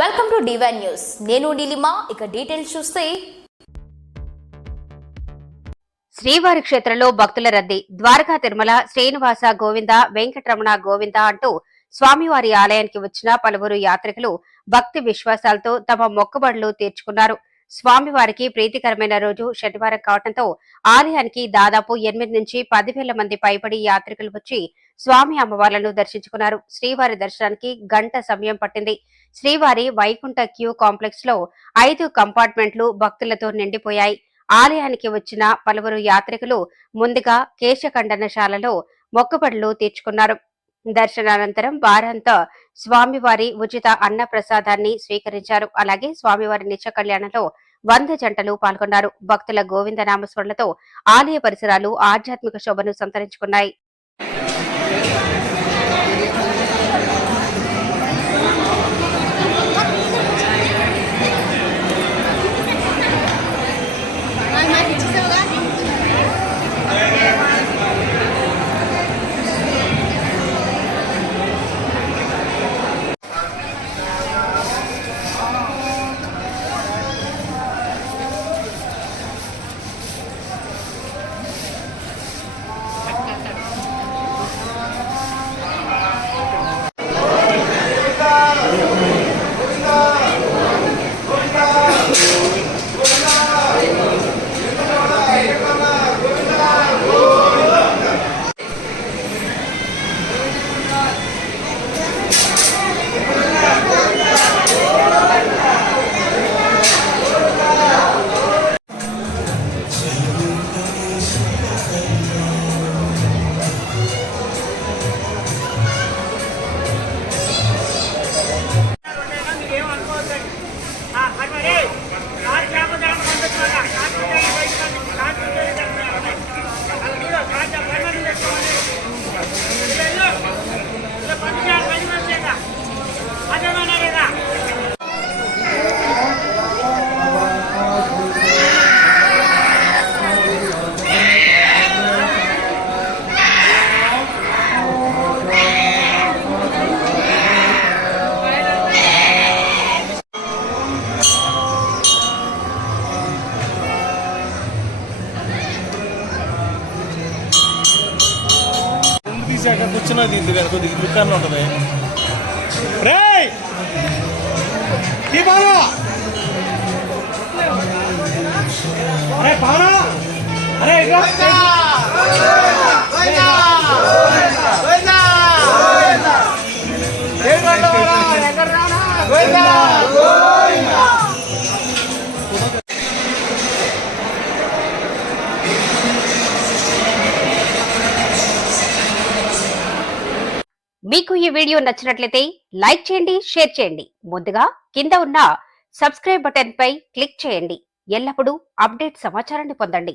Welcome to divine news. నేను నీలిమా. ఇక details చూస్తే శ్రీవారి క్షేత్రంలో భక్తుల రద్దీ. ద్వారకా తిరుమల శ్రీనివాస గోవింద వెంకటరమణ గోవింద అంటూ స్వామివారి ఆలయానికి వచ్చిన పలువురు యాత్రికులు భక్తి విశ్వాసాలతో తమ మొక్కుబడులు తీర్చుకున్నారు. స్వామివారికి ప్రీతికరమైన రోజు శనివారం కావడంతో ఆలయానికి దాదాపు 8 నుంచి 10,000 మంది పైబడి యాత్రికులు వచ్చి స్వామి అమ్మవార్లను దర్శించుకున్నారు. శ్రీవారి దర్శనానికి గంట సమయం పట్టింది. శ్రీవారి వైకుంఠ క్యూ కాంప్లెక్స్ లో 5 కంపార్ట్మెంట్లు భక్తులతో నిండిపోయాయి. ఆలయానికి వచ్చిన పలువురు యాత్రికులు ముందుగా కేశఖండనశాలలో మొక్కుబడులు తీర్చుకున్నారు. దర్శనానంతరం వారంతా స్వామివారి ఉచిత అన్న ప్రసాదాన్ని స్వీకరించారు. అలాగే స్వామివారి నిత్య కళ్యాణంలో 100 జంటలు పాల్గొన్నారు. భక్తుల గోవింద నామస్మరణలతో ఆలయ పరిసరాలు ఆధ్యాత్మిక శోభను సంతరించుకున్నాయి. కూర్చున్నా దీంది కదా కొద్దిగా దుకాణంలో ఉంటుంది. రే అరే పానా అరే మీకు ఈ వీడియో నచ్చినట్లయితే లైక్ చేయండి, షేర్ చేయండి. ముందుగా కింద ఉన్న సబ్స్క్రైబ్ బటన్ పై క్లిక్ చేయండి. ఎల్లప్పుడూ అప్డేట్ సమాచారాన్ని పొందండి.